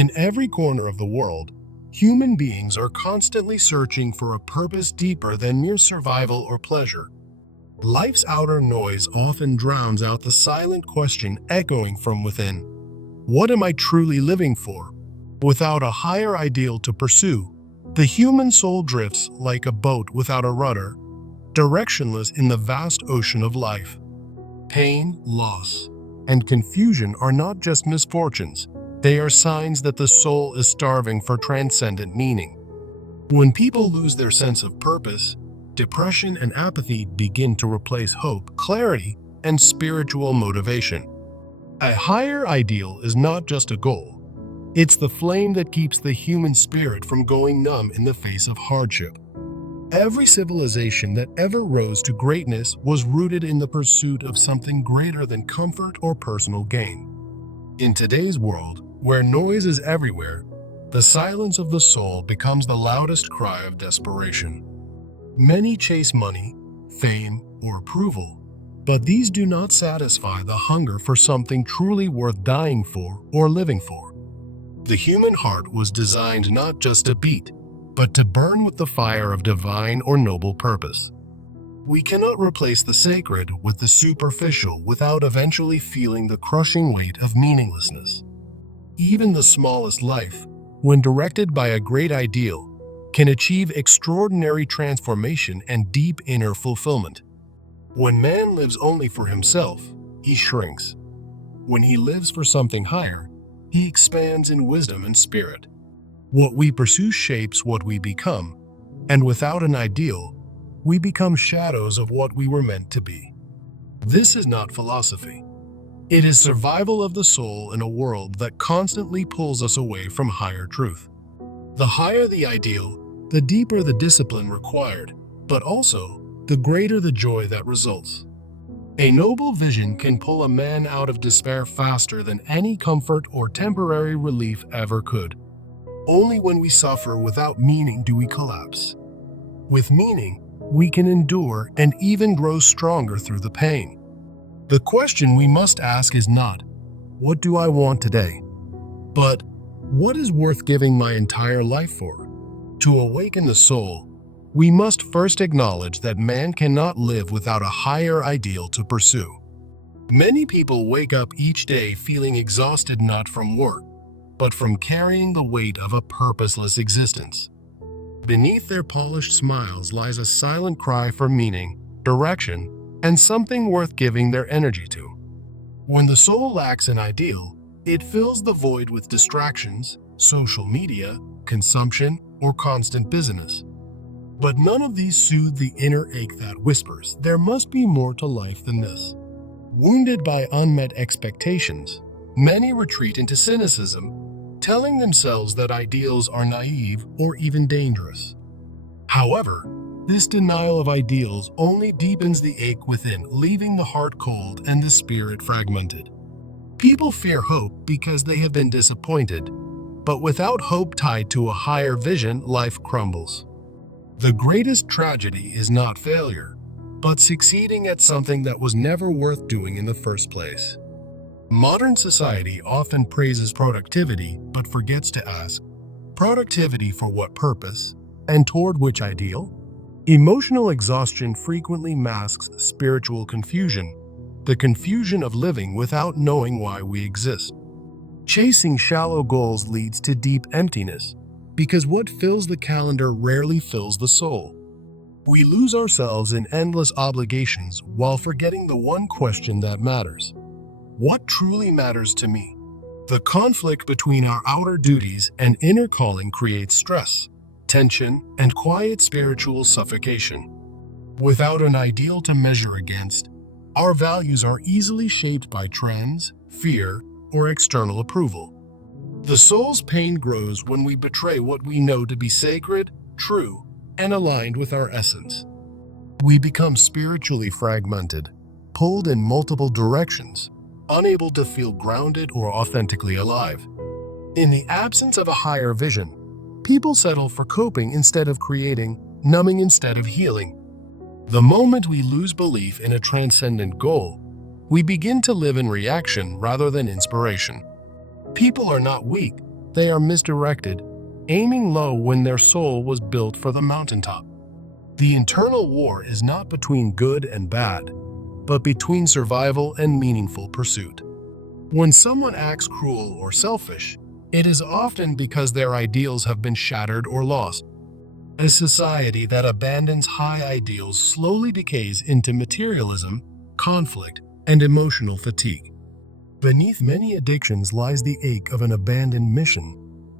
In every corner of the world, human beings are constantly searching for a purpose deeper than mere survival or pleasure. Life's outer noise often drowns out the silent question echoing from within. What am I truly living for? Without a higher ideal to pursue, the human soul drifts like a boat without a rudder, directionless in the vast ocean of life. Pain, loss, and confusion are not just misfortunes. They are signs that the soul is starving for transcendent meaning. When people lose their sense of purpose, depression and apathy begin to replace hope, clarity, and spiritual motivation. A higher ideal is not just a goal. It's the flame that keeps the human spirit from going numb in the face of hardship. Every civilization that ever rose to greatness was rooted in the pursuit of something greater than comfort or personal gain. In today's world, where noise is everywhere, the silence of the soul becomes the loudest cry of desperation. Many chase money, fame, or approval, but these do not satisfy the hunger for something truly worth dying for or living for. The human heart was designed not just to beat, but to burn with the fire of divine or noble purpose. We cannot replace the sacred with the superficial without eventually feeling the crushing weight of meaninglessness. Even the smallest life, when directed by a great ideal, can achieve extraordinary transformation and deep inner fulfillment. When man lives only for himself, he shrinks. When he lives for something higher, he expands in wisdom and spirit. What we pursue shapes what we become, and without an ideal, we become shadows of what we were meant to be. This is not philosophy. It is survival of the soul in a world that constantly pulls us away from higher truth. The higher the ideal, the deeper the discipline required, but also the greater the joy that results. A noble vision can pull a man out of despair faster than any comfort or temporary relief ever could. Only when we suffer without meaning do we collapse. With meaning, we can endure and even grow stronger through the pain. The question we must ask is not, what do I want today? But, what is worth giving my entire life for? To awaken the soul, we must first acknowledge that man cannot live without a higher ideal to pursue. Many people wake up each day feeling exhausted not from work, but from carrying the weight of a purposeless existence. Beneath their polished smiles lies a silent cry for meaning, direction, and something worth giving their energy to. When the soul lacks an ideal, it fills the void with distractions, social media, consumption, or constant busyness. But none of these soothe the inner ache that whispers, there must be more to life than this. Wounded by unmet expectations, many retreat into cynicism, telling themselves that ideals are naive or even dangerous. However, this denial of ideals only deepens the ache within, leaving the heart cold and the spirit fragmented. People fear hope because they have been disappointed, but without hope tied to a higher vision, life crumbles. The greatest tragedy is not failure, but succeeding at something that was never worth doing in the first place. Modern society often praises productivity but forgets to ask, productivity for what purpose, and toward which ideal? Emotional exhaustion frequently masks spiritual confusion, the confusion of living without knowing why we exist. Chasing shallow goals leads to deep emptiness, because what fills the calendar rarely fills the soul. We lose ourselves in endless obligations while forgetting the one question that matters. What truly matters to me? The conflict between our outer duties and inner calling creates stress, tension, and quiet spiritual suffocation. Without an ideal to measure against, our values are easily shaped by trends, fear, or external approval. The soul's pain grows when we betray what we know to be sacred, true, and aligned with our essence. We become spiritually fragmented, pulled in multiple directions, unable to feel grounded or authentically alive. In the absence of a higher vision, people settle for coping instead of creating, numbing instead of healing. The moment we lose belief in a transcendent goal, we begin to live in reaction rather than inspiration. People are not weak, they are misdirected, aiming low when their soul was built for the mountaintop. The internal war is not between good and bad, but between survival and meaningful pursuit. When someone acts cruel or selfish, it is often because their ideals have been shattered or lost. A society that abandons high ideals slowly decays into materialism, conflict, and emotional fatigue. Beneath many addictions lies the ache of an abandoned mission,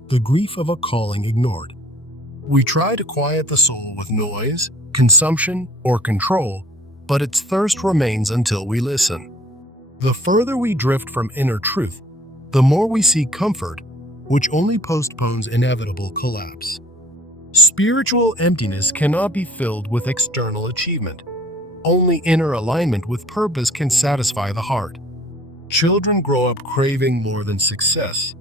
the grief of a calling ignored. We try to quiet the soul with noise, consumption, or control, but its thirst remains until we listen. The further we drift from inner truth, the more we seek comfort, which only postpones inevitable collapse. Spiritual emptiness cannot be filled with external achievement. Only inner alignment with purpose can satisfy the heart. Children grow up craving more than success.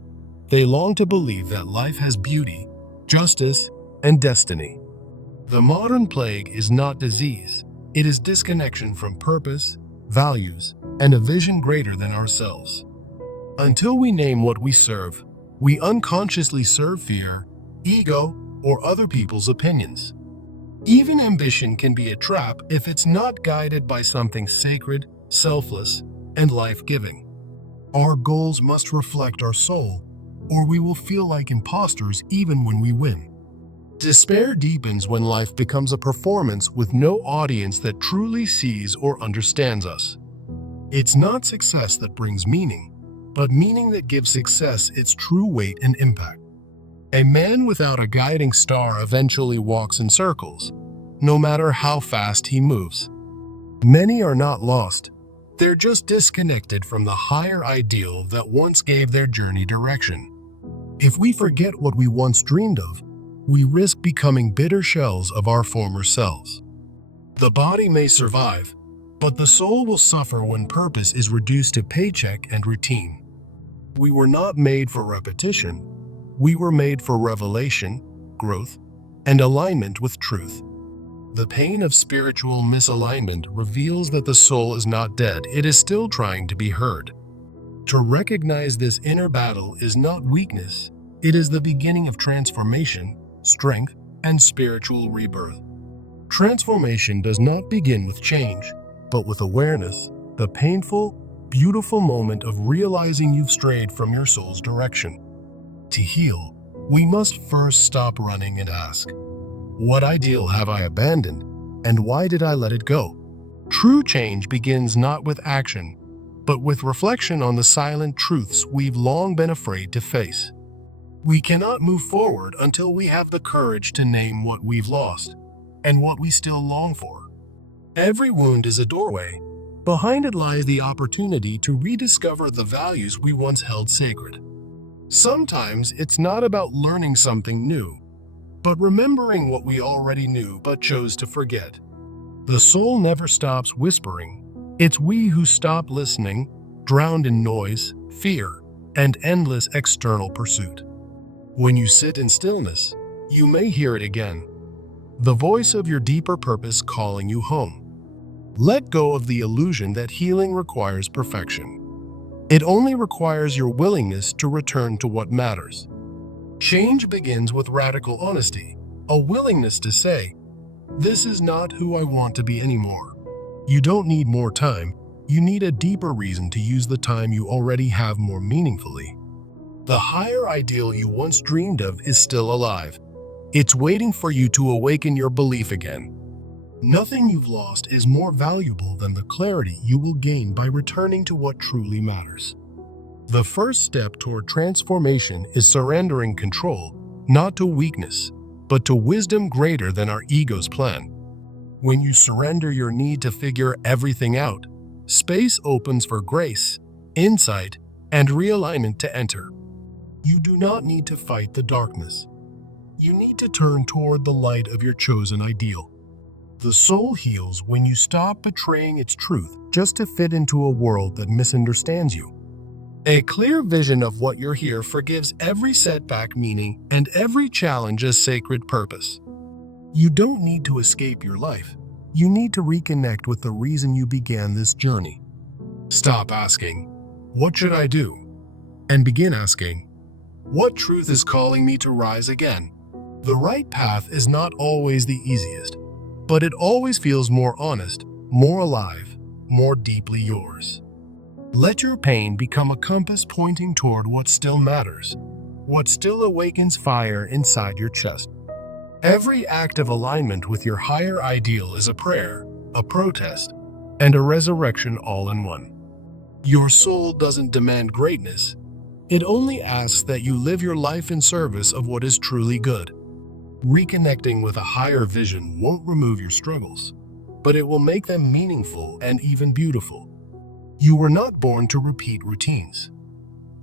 They long to believe that life has beauty, justice, and destiny. The modern plague is not disease. It is disconnection from purpose, values, and a vision greater than ourselves. Until we name what we serve, we unconsciously serve fear, ego, or other people's opinions. Even ambition can be a trap if it's not guided by something sacred, selfless, and life-giving. Our goals must reflect our soul, or we will feel like imposters even when we win. Despair deepens when life becomes a performance with no audience that truly sees or understands us. It's not success that brings meaning, but meaning that gives success its true weight and impact. A man without a guiding star eventually walks in circles, no matter how fast he moves. Many are not lost. They're just disconnected from the higher ideal that once gave their journey direction. If we forget what we once dreamed of, we risk becoming bitter shells of our former selves. The body may survive, but the soul will suffer when purpose is reduced to paycheck and routine. We were not made for repetition. We were made for revelation, growth, and alignment with truth. The pain of spiritual misalignment reveals that the soul is not dead, it is still trying to be heard. To recognize this inner battle is not weakness, it is the beginning of transformation, strength, and spiritual rebirth. Transformation does not begin with change, but with awareness, the painful, beautiful moment of realizing you've strayed from your soul's direction. To heal, we must first stop running and ask, what ideal have I abandoned, and why did I let it go? True change begins not with action, but with reflection on the silent truths we've long been afraid to face. We cannot move forward until we have the courage to name what we've lost and what we still long for. Every wound is a doorway. Behind it lies the opportunity to rediscover the values we once held sacred. Sometimes it's not about learning something new, but remembering what we already knew but chose to forget. The soul never stops whispering. It's we who stop listening, drowned in noise, fear, and endless external pursuit. When you sit in stillness, you may hear it again. The voice of your deeper purpose calling you home. Let go of the illusion that healing requires perfection. It only requires your willingness to return to what matters. Change begins with radical honesty, a willingness to say, "This is not who I want to be anymore." You don't need more time, you need a deeper reason to use the time you already have more meaningfully. The higher ideal you once dreamed of is still alive. It's waiting for you to awaken your belief again. Nothing you've lost is more valuable than the clarity you will gain by returning to what truly matters. The first step toward transformation is surrendering control, not to weakness, but to wisdom greater than our ego's plan. When you surrender your need to figure everything out, space opens for grace, insight, and realignment to enter. You do not need to fight the darkness. You need to turn toward the light of your chosen ideal. The soul heals when you stop betraying its truth just to fit into a world that misunderstands you. A clear vision of what you're here forgives every setback meaning and every challenge a sacred purpose. You don't need to escape your life. You need to reconnect with the reason you began this journey. Stop asking, "What should I do?" and begin asking, What truth is calling me to rise again? The right path is not always the easiest, but it always feels more honest, more alive, more deeply yours. Let your pain become a compass pointing toward what still matters, what still awakens fire inside your chest. Every act of alignment with your higher ideal is a prayer, a protest, and a resurrection all in one. Your soul doesn't demand greatness. It only asks that you live your life in service of what is truly good. Reconnecting with a higher vision won't remove your struggles, but it will make them meaningful and even beautiful. You were not born to repeat routines.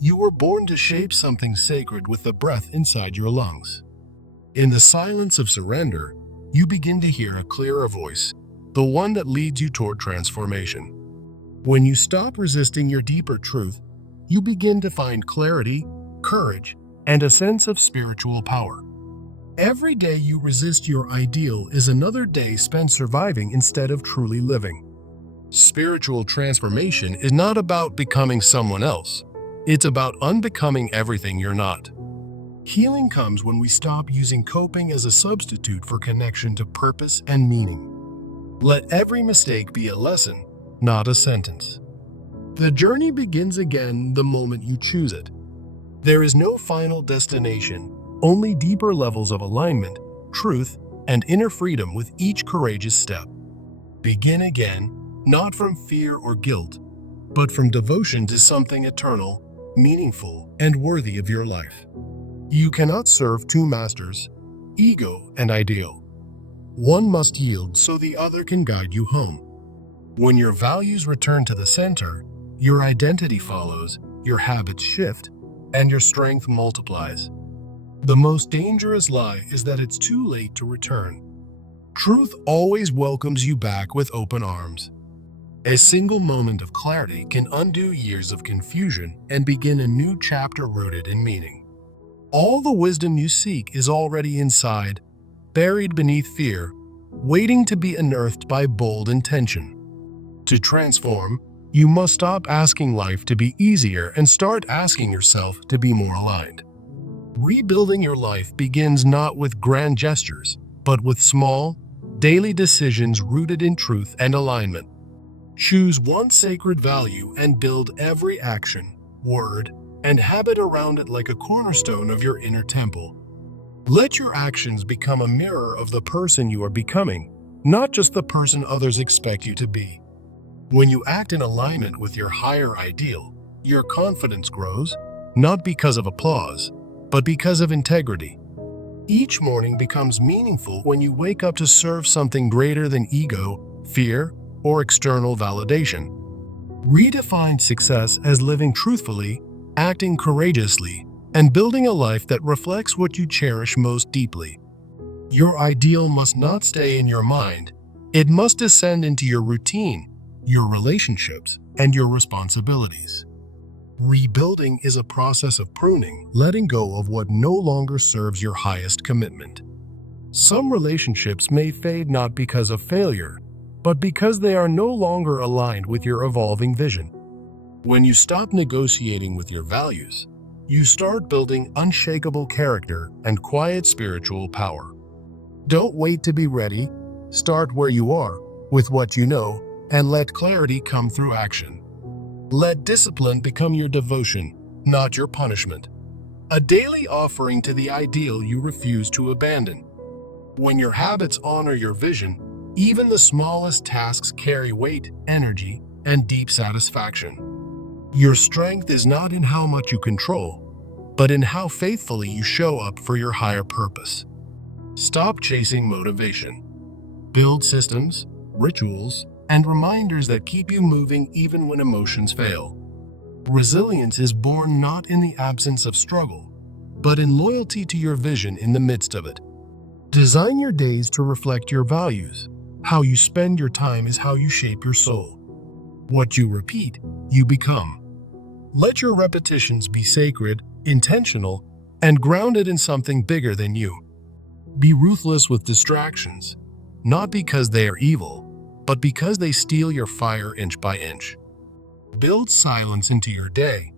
You were born to shape something sacred with the breath inside your lungs. In the silence of surrender, you begin to hear a clearer voice, the one that leads you toward transformation. When you stop resisting your deeper truth, you begin to find clarity, courage, and a sense of spiritual power. Every day you resist your ideal is another day spent surviving instead of truly living. Spiritual transformation is not about becoming someone else. It's about unbecoming everything you're not. Healing comes when we stop using coping as a substitute for connection to purpose and meaning. Let every mistake be a lesson, not a sentence. The journey begins again the moment you choose it. There is no final destination, only deeper levels of alignment, truth, and inner freedom with each courageous step. Begin again, not from fear or guilt, but from devotion to something eternal, meaningful, and worthy of your life. You cannot serve two masters, ego and ideal. One must yield so the other can guide you home. When your values return to the center, your identity follows, your habits shift, and your strength multiplies. The most dangerous lie is that it's too late to return. Truth always welcomes you back with open arms. A single moment of clarity can undo years of confusion and begin a new chapter rooted in meaning. All the wisdom you seek is already inside, buried beneath fear, waiting to be unearthed by bold intention. To transform, you must stop asking life to be easier and start asking yourself to be more aligned. Rebuilding your life begins not with grand gestures, but with small, daily decisions rooted in truth and alignment. Choose one sacred value and build every action, word, and habit around it like a cornerstone of your inner temple. Let your actions become a mirror of the person you are becoming, not just the person others expect you to be. When you act in alignment with your higher ideal, your confidence grows, not because of applause, but because of integrity. Each morning becomes meaningful when you wake up to serve something greater than ego, fear, or external validation. Redefine success as living truthfully, acting courageously, and building a life that reflects what you cherish most deeply. Your ideal must not stay in your mind. It must descend into your routine, your relationships, and your responsibilities. Rebuilding is a process of pruning, letting go of what no longer serves your highest commitment. Some relationships may fade not because of failure, but because they are no longer aligned with your evolving vision. When you stop negotiating with your values, you start building unshakable character and quiet spiritual power. Don't wait to be ready. Start where you are, with what you know, and let clarity come through action. Let discipline become your devotion, not your punishment. A daily offering to the ideal you refuse to abandon. When your habits honor your vision, even the smallest tasks carry weight, energy, and deep satisfaction. Your strength is not in how much you control, but in how faithfully you show up for your higher purpose. Stop chasing motivation. Build systems, rituals, and reminders that keep you moving even when emotions fail. Resilience is born not in the absence of struggle, but in loyalty to your vision in the midst of it. Design your days to reflect your values. How you spend your time is how you shape your soul. What you repeat, you become. Let your repetitions be sacred, intentional, and grounded in something bigger than you. Be ruthless with distractions, not because they are evil, but because they steal your fire inch by inch. Build silence into your day.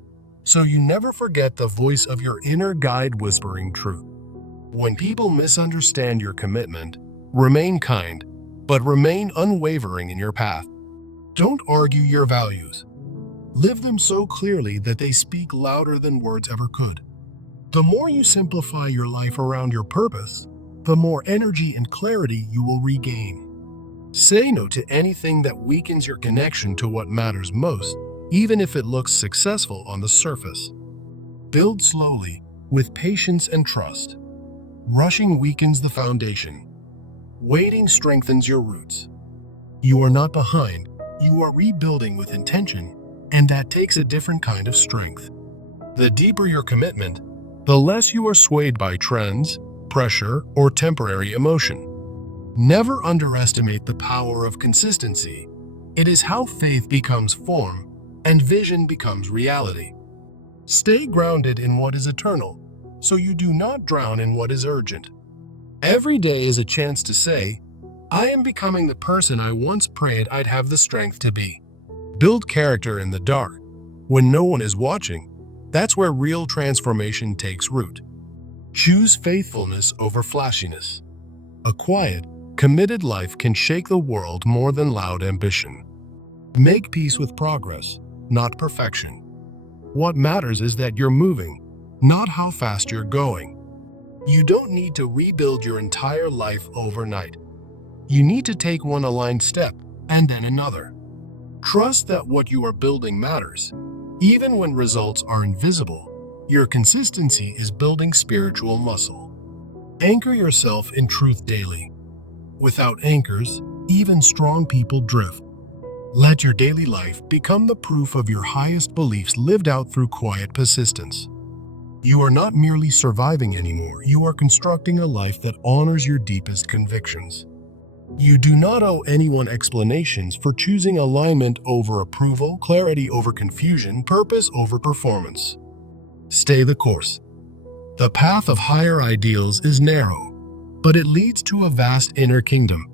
so you never forget the voice of your inner guide whispering truth. When people misunderstand your commitment, remain kind, but remain unwavering in your path. Don't argue your values. Live them so clearly that they speak louder than words ever could. The more you simplify your life around your purpose, the more energy and clarity you will regain. Say no to anything that weakens your connection to what matters most, even if it looks successful on the surface. Build slowly, with patience and trust. Rushing weakens the foundation. Waiting strengthens your roots. You are not behind, you are rebuilding with intention, and that takes a different kind of strength. The deeper your commitment, the less you are swayed by trends, pressure, or temporary emotion. Never underestimate the power of consistency. It is how faith becomes form and vision becomes reality. Stay grounded in what is eternal, so you do not drown in what is urgent. Every day is a chance to say, I am becoming the person I once prayed I'd have the strength to be. Build character in the dark. When no one is watching, that's where real transformation takes root. Choose faithfulness over flashiness. A quiet, committed life can shake the world more than loud ambition. Make peace with progress, not perfection. What matters is that you're moving, not how fast you're going. You don't need to rebuild your entire life overnight. You need to take one aligned step and then another. Trust that what you are building matters. Even when results are invisible, your consistency is building spiritual muscle. Anchor yourself in truth daily. Without anchors, even strong people drift. Let your daily life become the proof of your highest beliefs lived out through quiet persistence. You are not merely surviving anymore, you are constructing a life that honors your deepest convictions. You do not owe anyone explanations for choosing alignment over approval, clarity over confusion, purpose over performance. Stay the course. The path of higher ideals is narrow, but it leads to a vast inner kingdom.